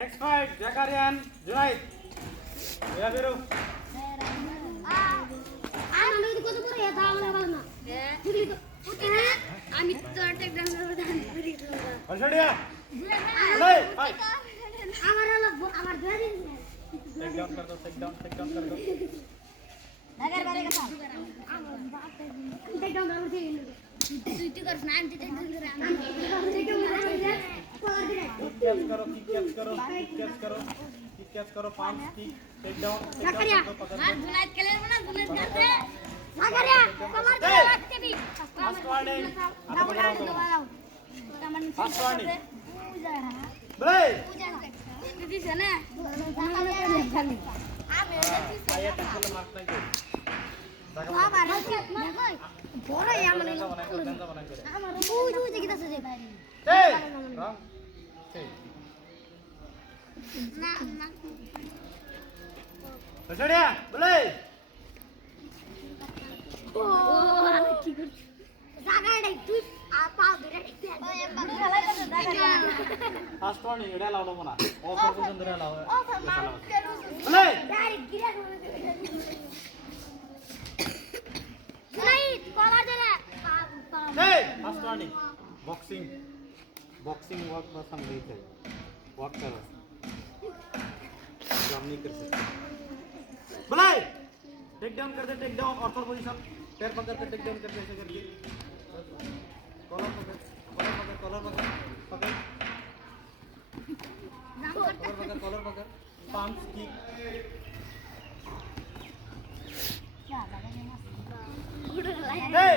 Next fight, Zakarian, Junaid. Ya biru. Arshadiya. Play. Fight. Take down कर दो, take down कर दो. Kick catch करो, palm kick, take down. जुनाइद के लिए ना जुनाइद करते Zakaria, कमर पे रखते भी. First warning. First warning. Play. दीदी से ना Ayat yang belum mark lagi. বড় মানে বুঝে গিয়েছে যে Hey, wrong. Hey. না না Arshadiya, play. ও আমি কি করছি জায়গাটা তুই পা ধরে ওই একবার খেলাই করতে জায়গা First warning, এটা লাও না. ও পর্যন্ত ধরে লাও. ও মা Play. গাড়ি গিরা जुनाइद कॉलर दे ना Hey, first warning. Boxing work पर संगीत है. Walk करो. काम नहीं कर सकते. Play. Take down कर दे, take down. Ortho position. पैर पकड़ कर take down कर दे ऐसे करके. कॉलर पकड़. कॉलर पकड़. Palm kick. Hey.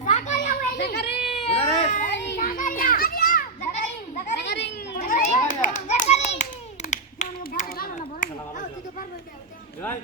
Zakaria weli Zakaria Right.